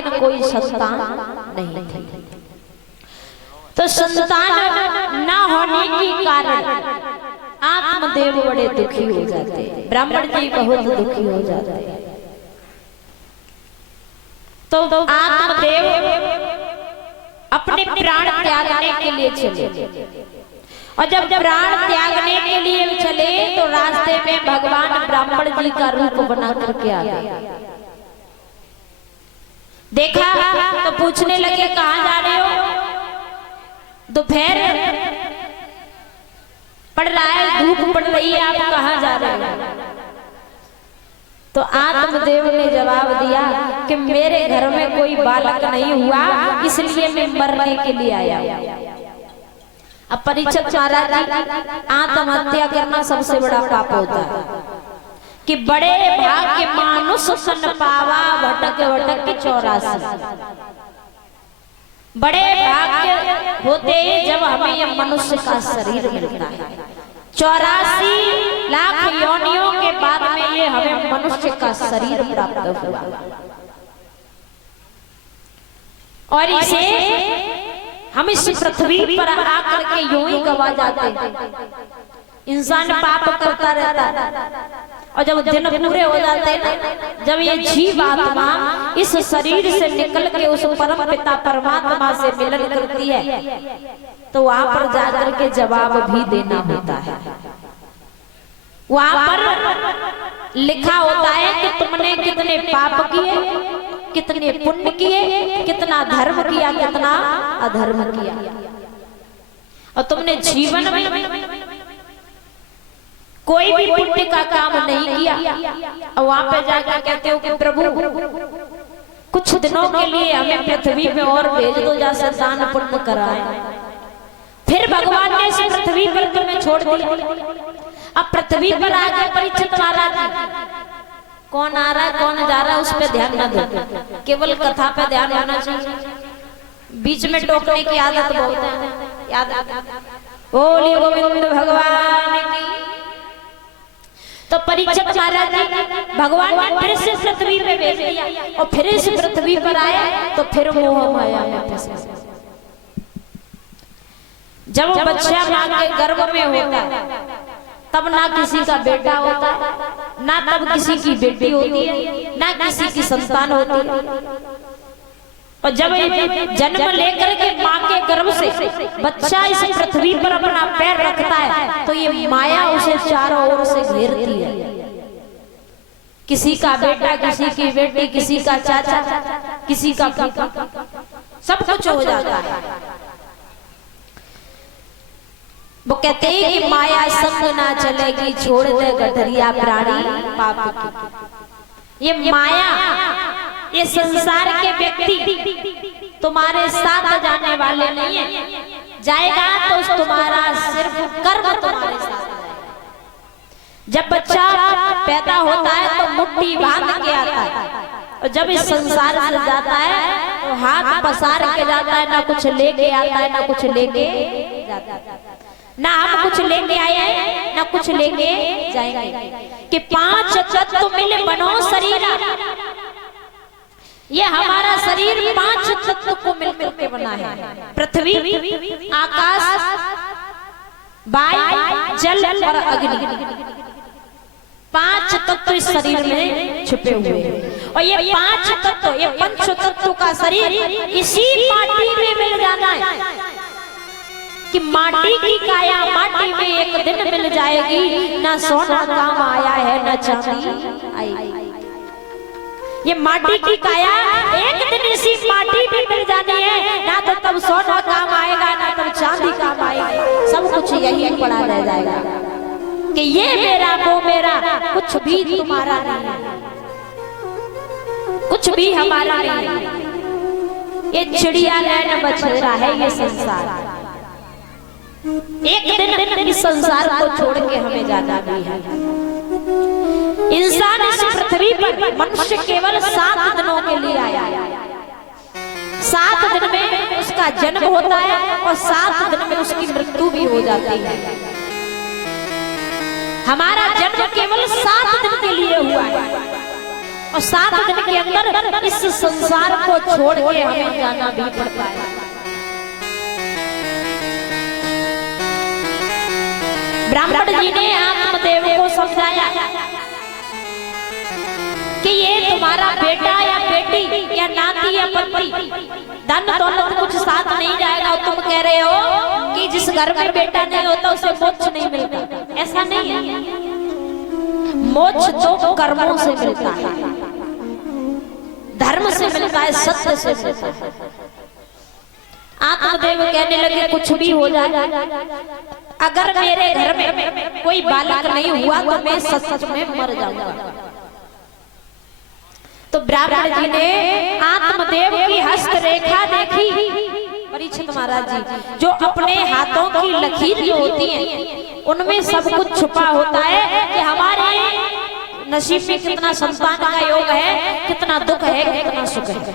लेकिन कोई संतान नहीं थी। तो संतान न होने के कारण आत्मदेव बड़े दुखी हो जाते, ब्राह्मण जी बहुत दुखी हो जाते। तो आत्मदेव अपने प्राण त्यागने के लिए चले, और जब प्राण त्यागने के लिए चले तो रास्ते में भगवान ब्राह्मण जी का रूप बना करके आ गए। देखा तो पूछने लगे कहाँ जा रहे हो? दोपहर पड़ रहा है, धूप पड़ रही है, आप कहाँ जा रहे हो? तो आत्मदेव ने जवाब दिया कि मेरे घर में कोई बालक नहीं हुआ, इसलिए मैं मरने के लिए आया। अब परीक्षित महाराज जी, आत्महत्या करना सबसे बड़ा पाप होता है कि बड़े भाग्य मानुष सन पावा भटक भटक के 84। बड़े भाग्य होते हैं जब हमें यह मनुष्य का शरीर मिलता है। 84 लाख योनियों के बाद में ये हमें मनुष्य का शरीर प्राप्त हुआ, और इसे हम इस पृथ्वी पर आकर के यूं ही गवा जाते। इंसान पाप करता रहता है, और जब दिन पूरे हो जाते हैं, जब ये जीव आत्मा इस शरीर से निकल के उस परम पिता परमात्मा से मिलन करती है, तो वहां पर जाकर के जवाब भी देना होता है। वहां पर लिखा होता है कि तुमने कितने पाप किए, कितने पुण्य किए, कितना धर्म किया, कितना अधर्म किया, और तुमने जीवन में कोई भी पुण्य का काम नहीं किया। और वहां पे जाकर कहते हो कि प्रभु कुछ दिनों के लिए हमें पृथ्वी में और भेज दो, जैसे दान पुण्य कराए। फिर भगवान ने इस पृथ्वी पर तुम्हें छोड़ दिया। अब पृथ्वी पर आ गए परीक्षित महाराज जी, कौन आ रहा है कौन जा रहा है उस पर ध्यान न दो, केवल कथा पे ध्यान होना चाहिए। बीच में टोकने की आदत बहुत है, याद बोलिए गोविंद भगवान की। तो परीक्षित महाराज जी भगवान ने फिर से पृथ्वी पे भेज दिया, और फिर इस पृथ्वी पर आए तो फिर मोह माया में फंसे। जब बच्चा मां के गर्भ में होता तब ना किसी का बेटा होता, ना तब किसी की बेटी होती है, ना किसी की संतान होती है। और जब जन्म लेकर के मां के गर्भ से बच्चा इस पृथ्वी पर अपना पैर रखता है, तो ये माया उसे चारों ओर से घेरती है। किसी का बेटा, किसी की बेटी, किसी का चाचा, किसी का पापा, सब कुछ हो जाता है। वो कहते हैं कि माया संग ना चलेगी, छोड़ दे गठरिया प्राणी पाप की। ये माया, ये संसार के व्यक्ति तुम्हारे साथ जाने वाले नहीं है, जाएगा तो तुम्हारा सिर्फ कर्म तुम्हारे साथ जाएगा। जब बच्चा पैदा होता है तो मुट्ठी बांध के आता है, और जब इस संसार से जाता है तो हाथ पसार के जाता है, ना कुछ लेके आता है ना कुछ लेके जाता है। ना हम कुछ लेके आए हैं ना कुछ लेके जाएंगे, कि 5 तत्व मिले बनो शरीर। ये हमारा शरीर 5 तत्व को मिलकर के बना है। पृथ्वी, आकाश, वायु, जल और अग्नि, 5 तत्व इस शरीर में छुपे हुए हैं। और ये 5 तत्व, ये पंच तत्व का शरीर इसी माटी में मिल जाना है, कि माटी की काया माटी में एक दिन मिल जाएगी। ना सोना काम आया है ना चांदी आई। ये माटी की काया एक दिन इसी माटी में मिल जानी है, ना तो तब सोना काम आएगा ना तब चांदी काम आएगा, सब कुछ यही पड़ा रह जाएगा कि ये मेरा वो मेरा, कुछ भी तुम्हारा नहीं है, कुछ भी हमारा नहीं है। ये चिड़िया नैन बछड़ा है ये संसार, एक दिन इस संसार को छोड़ के हमें जाना भी है। इंसान इस पृथ्वी पर मनुष्य केवल 7 दिनों के लिए आया है। 7 दिन में उसका जन्म होता है और 7 दिन में उसकी मृत्यु भी हो जाती है। हमारा जन्म केवल 7 दिन के लिए हुआ है, और 7 दिन के अंदर इस संसार को छोड़ के हमें जाना भी पड़ता है। ब्राह्मण जी ने आत्मदेव को समझाया कि ये तुम्हारा बेटा या बेटी या नाती या पति, धन दौलत कुछ साथ नहीं जाएगा। तुम कह रहे हो कि जिस घर में बेटा नहीं होता उसे मोक्ष नहीं मिलता, ऐसा नहीं है। मोक्ष तो कर्मों से मिलता है, धर्म से मिलता है, सत्य से मिलता है। आत्मदेव कहने लगे कुछ भी हो जाए, अगर मेरे घर में कोई बालक नहीं हुआ तो मैं सच में मर जाऊंगा। तो ब्राह्मण जी ने आत्मदेव की हस्तरेखा देखी। परीक्षित महाराज जी, जो अपने हाथों की लकीर जो होती है उनमें सब कुछ छुपा होता है कि हमारे नसीब में कितना संतान का योग है, कितना दुख है, कितना सुख है।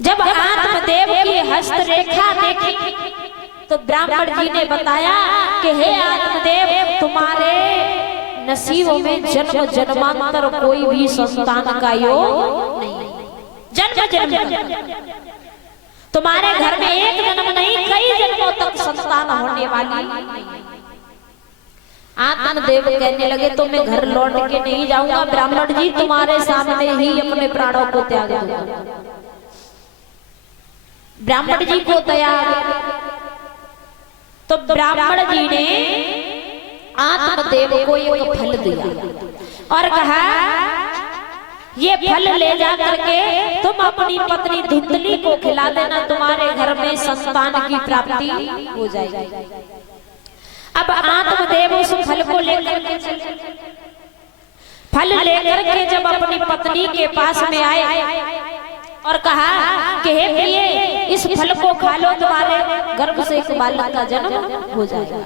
जब आत्मदेव की हस्तरेखा देखी तो ब्राह्मण जी ने बताया कि हे आत्मदेव, तुम्हारे नसीबों में जन्म जन्मांतर कोई भी संतान का योग नहीं, जन्म जन्म तुम्हारे घर में एक जन्म नहीं कई जन्मों तक संतान होने वाली। आत्मदेव कहने लगे तो मैं घर लौट के नहीं जाऊंगा ब्राह्मण जी, तुम्हारे सामने ही अपने प्राणों को त्याग दूंगा। ब्राह्मण जी को दया, तो ब्राह्मण जी ने आत्मदेव को एक फल दिया और कहा ये फल ले जा करके तुम अपनी पत्नी धुंधली को खिला देना, तुम्हारे घर में संतान की प्राप्ति हो जाएगी। अब आत्मदेव उस फल को लेकर के फल लेकर के जब अपनी पत्नी के पास में आए और कहा कि हे प्रिय, इस फल को खा लो, तुम्हारे गर्भ से एक बालक का जन्म हो जाएगा।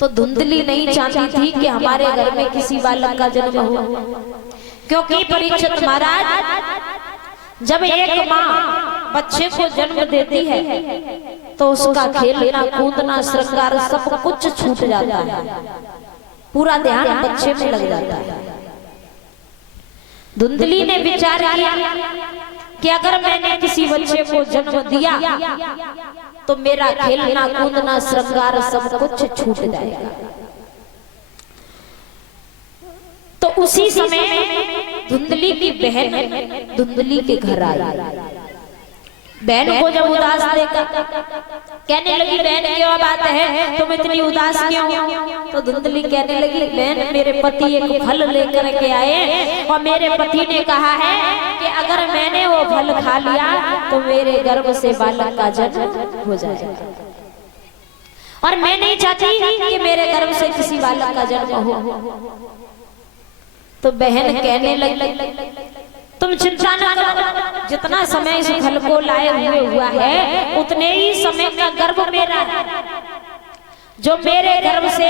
तो धुंधली नहीं चाहती थी कि हमारे घर में किसी बालक का जन्म हो, क्योंकि परीक्षित महाराज, जब एक माँ बच्चे को जन्म देती है तो उसका खेलना कूदना श्रृंगार सब कुछ छूट जाता है, पूरा ध्यान बच्चे में लग जाता है। धुंधली ने विचार किया कि अगर मैंने किसी बच्चे को जन्म दिया तो मेरा खेलना कूदना श्रृंगार सब कुछ छूट जाएगा। तो उसी समय धुंधली की बहन धुंधली के घर आई। बहन को जब उदास देखा, कहने लगी बहन क्या बात है, तुम इतनी उदास क्यों? तो धुंधली कहने लगी बहन, मेरे पति एक फल लेकर के आए और मेरे पति ने कहा है कि अगर मैंने वो फल खा लिया तो मेरे गर्भ से बालक का जन्म हो जाएगा, और मैं नहीं चाहती कि मेरे गर्भ से किसी बालक का जन्म हो। तो बहन कहने लगी तुम चिंता न करो, जितना समय इस फल को लाए हुए हुआ है उतने ही समय का गर्भ मेरा है, जो मेरे गर्भ से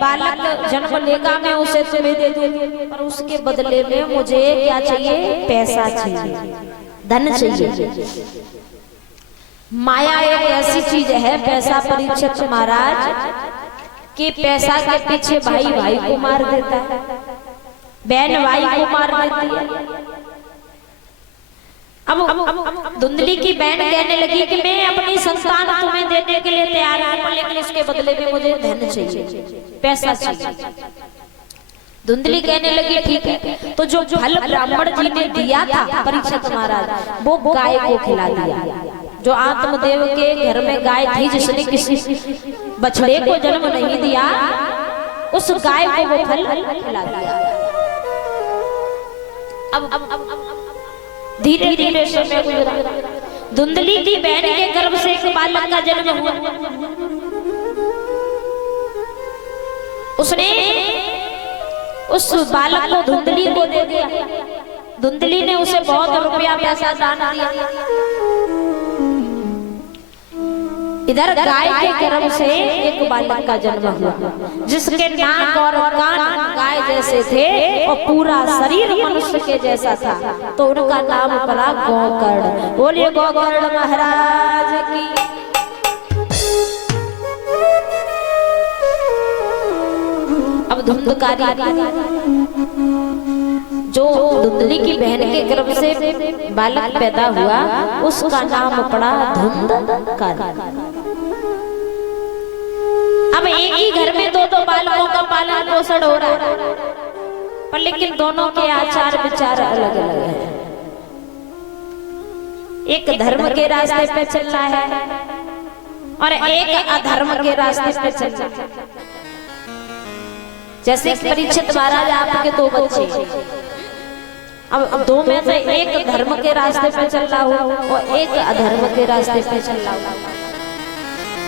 बालक जन्म लेगा मैं उसे तुम्हें दे दूंगी, पर उसके बदले में मुझे क्या चाहिए? पैसा चाहिए, धन चाहिए। माया एक ऐसी चीज है, पैसा परीक्षित महाराज, कि पैसा के पीछे भाई भाई को मार देता है, बहन भाई को मार देती है। अब धुंधली की बहन कहने लगी कि मैं अपनी संतान तुम्हें देने के लिए तैयार हूं, लेकिन इसके बदले में मुझे धन चाहिए, पैसा चाहिए। धुंधली कहने लगी ठीक है। तो जो फल ब्राह्मण जी ने दिया था परीक्षित महाराज, वो गाय को खिला दिया। जो आत्मदेव के घर में गाय थी जिसने किसी बछड़े को जन्म नहीं दिया, उस गाय को वो फल खिला दिया। अब धीरे धीरे समय गुजरा, धुंधली की बहन के गर्भ से एक बालक का जन्म हुआ। उसने उस बालक को धुंधली को दे दिया। धुंधली ने उसे बहुत रुपया पैसा दान दिया। इधर गाय के गर्भ से एक बालक का जन्म हुआ, जिसके नाक और कान गाय जैसे थे और पूरा शरीर मनुष्य के जैसा था, तो उनका नाम पड़ा गोकर्ण। बोलिए गोकर्ण महाराज की। अब धुंधकारी जो धुंधली की बहन के गर्भ से बालक पैदा हुआ उसका नाम पड़ा धुंधकारी। अब एक ही घर में दो बालकों का पालन पोषण हो रहा है, पर लेकिन दोनों के आचार विचार अलग अलग हैं। एक धर्म के रास्ते पे चल रहा है और एक अधर्म के रास्ते पे चल रहा है। जैसे परीक्षित महाराज आपके दो बच्चे, अब दो में से एक धर्म के रास्ते पे चल रहा हो और एक अधर्म के रास्ते पे चल रहा हो।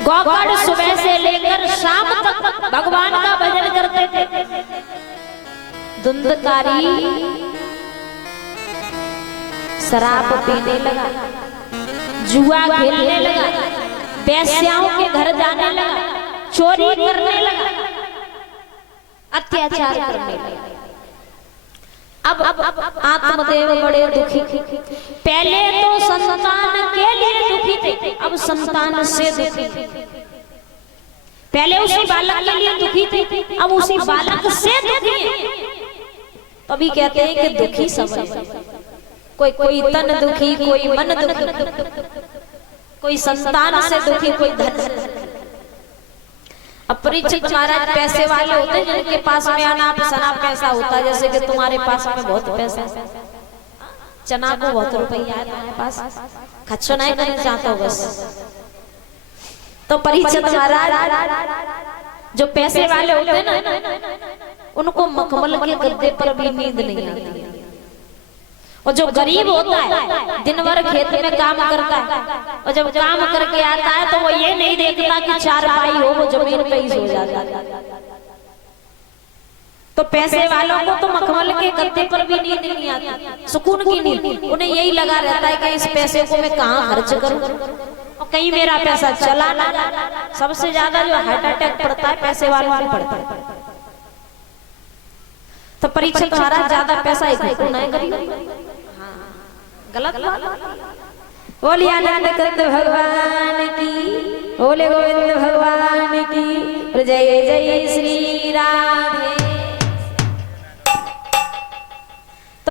गौगढ़ सुबह से लेकर शाम तक भगवान का भजन करते थे। धुंधकारी शराब पीने लगा, जुआ खेलने लगा, वेश्याओं के घर जाने लगा, चोरी करने लगा, अत्याचार करने लगा। अब आत्मदेव बड़े दुखी। पहले तो संतान के लिए दुखी थे, अब संतान से दुखी। पहले उसी बालक के लिए दुखी थे, अब उसी बालक से दुखी है। तभी कहते हैं कि दुखी सब है। कोई तन दुखी, कोई मन दुखी, कोई संतान से दुखी, कोई धन से। अब परीक्षित महाराज पैसे वाले होते हैं जिनके पास में अनाप शनाप पैसा होता है, जैसे कि तुम्हारे पास में बहुत पैसा है, चना को बहुत रुपया है तुम्हारे पास, खर्चो नहीं करना चाहता हो बस। तो परीक्षित महाराज जो पैसे वाले होते हैं ना, उनको मखमल के गद्दे पर भी नींद नहीं आती। और जो गरीब होता है दिन भर खेत में काम करता है, और जब काम करके आता है तो वो ये नहीं देखता कि चार पाई हो, वो जमीन पे ही सो जाता है। तो पैसे वालों को तो मखमल के गद्दे पर भी नींद नहीं आती, सुकून की नींद। उन्हें यही लगा रहता है कि इस पैसे को मैं कहाँ खर्च करूं और कहीं मेरा पैसा चला ना। सबसे ज्यादा जो हार्ट अटैक पड़ता है पैसे वालों को पड़ता है। तो परीक्षित महाराज ज्यादा पैसा इकट्ठा नहीं करेंगे, गलत बात। बोलिए आनंद कंद भगवान की, बोले गोविंद भगवान की, जय जय श्री राधे।